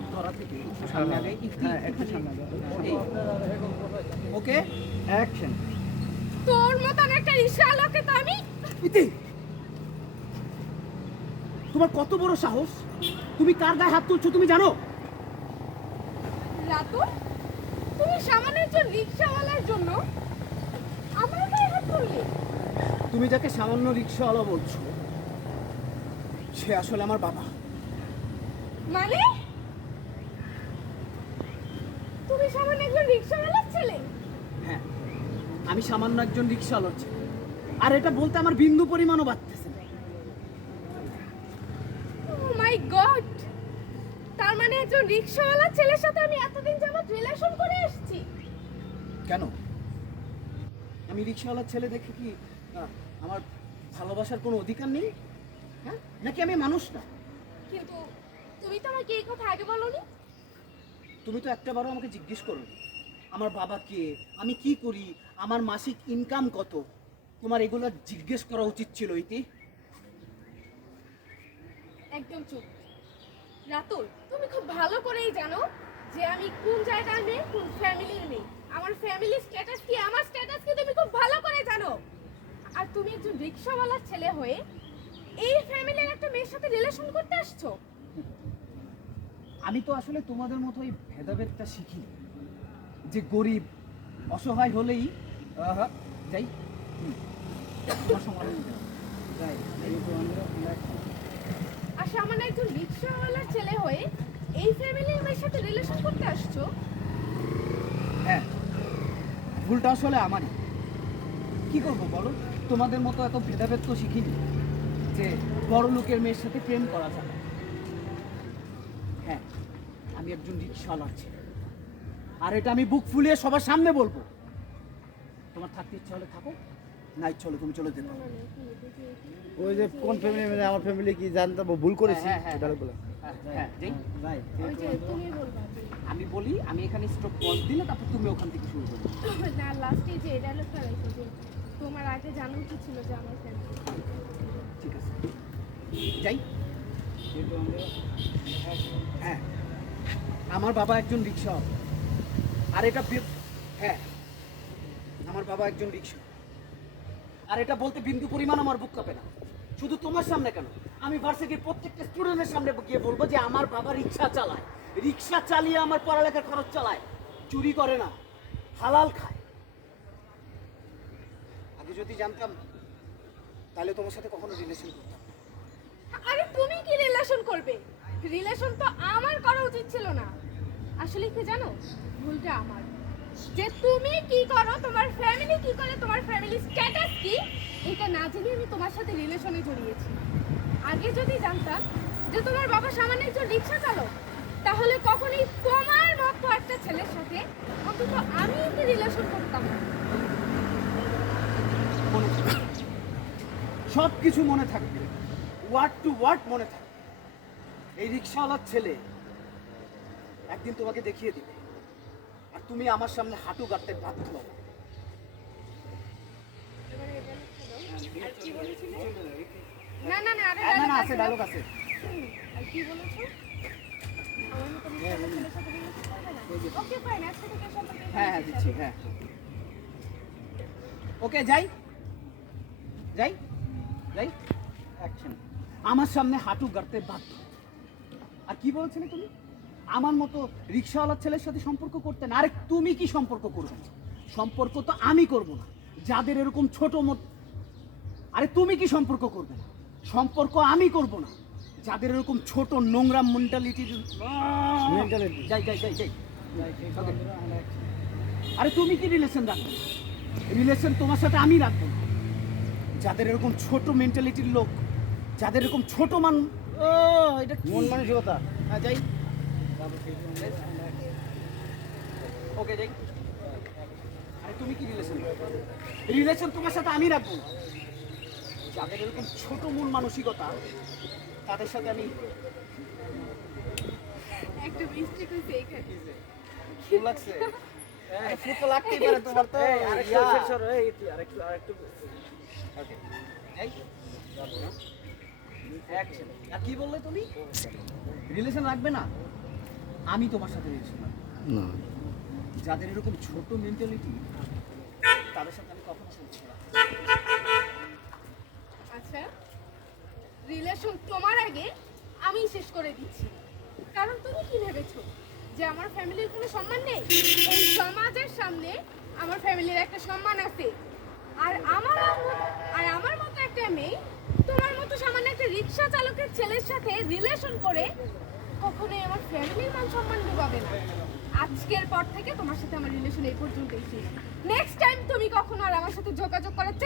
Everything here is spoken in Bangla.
হাত ধরা থেকে একটু সামনে আগে একটু সামনে আগে। ওকে অ্যাকশন। তোর মতন একটা রিকশাওয়ালাকে তো আমি ইতি, তোমার কত বড় সাহস, তুমি কার গায়ে হাত তুলছো তুমি জানো? রাতুল, তুমি সামান্য একজন রিকশাওয়ালার জন্য আমার গায়ে হাত তুললে? তুমি যাকে সামান্য রিক্সাওয়ালা বলছো সে আসলে আমার বাবা। মানে তুমি সামান্য একজন রিকশাওয়ালার ছেলে? হ্যাঁ, আমি সামান্য একজন রিক্সাওয়ালার ছেলে, আর এটা বলতে আমার বিন্দু পরিমাণও বাড়তেছে না। ও মাই গড, তার মানে একজন রিকশাওয়ালার ছেলের সাথে আমি এতদিন যাবত রিলেশন করে এসেছি। কেন? আমি রিক্সাওয়ালার ছেলে দেখে কি আমার ভালোবাসার কোনো অধিকার নেই? হ্যাঁ, নাকি আমি মানুষ না? কিন্তু তুমি তো আমাকে এই কথা আগে বলোনি। তুমি তো একটাবারও আমাকে জিজ্ঞেস করো আমার বাবা কে, আমি কি করি, আমার মাসিক ইনকাম কত। তোমার এগুলো জিজ্ঞেস করা উচিত ছিল ইতি। একদম চুপ। রাতুল, তুমি খুব ভালো করেই জানো যে আমি কোন জায়গার মেয়ে, কোন ফ্যামিলির মেয়ে। আমার ফ্যামিলি স্ট্যাটাস কি, আমার স্ট্যাটাস কি তুমি খুব ভালো করে জানো। আর তুমি একজন রিকশাওয়ালার ছেলে হয়ে এই ফ্যামিলির একটা মেয়ের সাথে রিলেশন করতে আসছো। আমি তো আসলে তোমাদের মতো এই ভেদাভেদটা শিখিনি যে গরিব অসহায় হলেই যাই তোমার সমালোচনা করো। যাই আর সামান্য একজন রিকশাওয়ালার ছেলে হয়ে এই ফ্যামিলির মেয়ের সাথে রিলেশন করতে আসছো। হ্যাঁ, ভুলটা আসলে আমারই। কি করবো বলো, তোমাদের মতো এত ভেদাভেদ তো শিখিনি যে বড় লোকের মেয়ের সাথে প্রেম করা যাবে। হ্যাঁ, আমি একজন রিকশাওয়ালার ছেলে, আর এটা আমি বুক ফুলিয়ে সবার সামনে বলবো। তোমার থাকতে ইচ্ছা হলে থাকো, না ইচ্ছা হলে তুমি চলে যেতে পারো। ওই যে কোন ফ্যামিলি মানে আমার ফ্যামিলি কি জানতে ভুল করেছি ডায়লগগুলো। হ্যাঁ, যাই। ওই যে তুমি বলবা। আমি বলি, আমি এখানে স্টপ পজ দিলে তারপর তুমি ওখান থেকে শুরু করবে। না, লাস্টে যে ডায়লগটা রাখছো যে তোমার আগে জানা উচিত ছিল যে আমার ফ্যামিলি। ঠিক আছে, যাই। হ্যাঁ, আমার বাবা একজন রিকশাওয়ালা, আর এটা হ্যাঁ, আমার বাবা একজন রিকশা, আর এটা বলতে বিন্দু পরিমাণ আমার বুক কাঁপে না। শুধু তোমার সামনে কেন, আমি ভার্সিটির প্রত্যেকটা স্টুডেন্টের সামনে গিয়ে বলবো যে আমার বাবা রিকশা চালায়, রিকশা চালিয়ে আমার পড়ালেখার খরচ চালায়, চুরি করে না, হালাল খায়। আগে যদি জানতাম তাহলে তোমার সাথে কখনো রিলেশন করতাম না। আরে তুমি কি রিলেশন করবে? রিলেশন তো আমার করা উচিত ছিল না। আসলে কি জানো, ভুলটা আমার। যে তুমি কি করো, তোমার ফ্যামিলি কি করে, তোমার ফ্যামিলি স্ট্যাটাস কি, এটা না জেনে আমি তোমার সাথে রিলেশনে জড়িয়েছি। আগে যদি জানতাম যে তোমার বাবা সামান্য একজন রিক্সা চালক, তাহলে কখনোই তোমার মতো একটা ছেলের সাথে অন্তত আমি একটু রিলেশন করতাম না। সব কিছু মনে থাকবে, ওয়ার্ড টু ওয়ার্ড মনে থাকবে। এই রিক্সাওয়ালার ছেলে একদিন তোমাকে দেখিয়ে দিবে, আর তুমি আমার সামনে হাঁটু গাড়তে বাধ্য হবে। আর কি বলেছিলে? না না না, আরে না না, dialogue আছে, আছে। ডায়লগ আছে। আর কি বলেছো? আমার মতো রিক্সাওয়ালা ছেলের সাথে রিলেশন করবে না? ওকে ফাইন, আজকে থেকে সম্পর্কে হ্যাঁ হ্যাঁ, দিচ্ছি। হ্যাঁ, ওকে, যাই যাই যাই। অ্যাকশন। আমার সামনে হাঁটু গাড়তে বাধ্য। আর কি বলছিলে তুমি? আমার মতো রিক্সাওয়ালার ছেলের সাথে সম্পর্ক করতে না? আরে তুমি কি সম্পর্ক করবে? সম্পর্ক তো আমি করব না, যাদের এরকম ছোট মত। আরে তুমি কি সম্পর্ক করবে না? সম্পর্ক আমি করব না, যাদের এরকম ছোট নোংরা মেন্টালিটির। যাই যাই যাই যাই। আরে তুমি কি রিলেশন রাখবে? রিলেশন তোমার সাথে আমি রাখবো না, যাদের এরকম ছোট মেন্টালিটির লোক, যাদের এরকম ছোট এটা মন মানসিকতা। হ্যাঁ, যাই। ওকে, যাই। আরে তুমি কি রিলেশন? রিলেশন তোমার সাথে আমি রাখবো না, যাদের এরকম ছোট মন মানসিকতা, তাদের সাথে আমি। একটা মিস্টেক হয়েছে এখানে। ফুল লাগছে। ফুল তো লাগতেই পারে তোমার তো। আরেকটু। ওকে, এই অ্যাকশন। আর কি বললে তুমি? রিলেশন রাখবে না? আমি তোমার সাথে রিলেশন করব না যাদের এরকম ছোট মেন্টালিটি তাদের সাথে আমি কখনো চলছি না। আচ্ছা, রিলেশন তোমার আগে আমি শেষ করে দিচ্ছি। কারণ তুমি কি ভেবেছো যে আমার ফ্যামিলির কোনো সম্মান নেই? এই সমাজের সামনে আমার ফ্যামিলির একটা সম্মান আছে। আর আমার মতো একটা মেয়ে তোমার মতো সামান্য একটা রিক্সা চালকের ছেলের সাথে রিলেশন করে কখনোই আমার ফ্যামিলির মান সম্মান ডুবাবে না। আজকের পর থেকে তোমার সাথে আমার রিলেশন এই পর্যন্তই শেষ। নেক্সট টাইম তুমি কখনো আর আমার সাথে যোগাযোগ করার চেষ্টা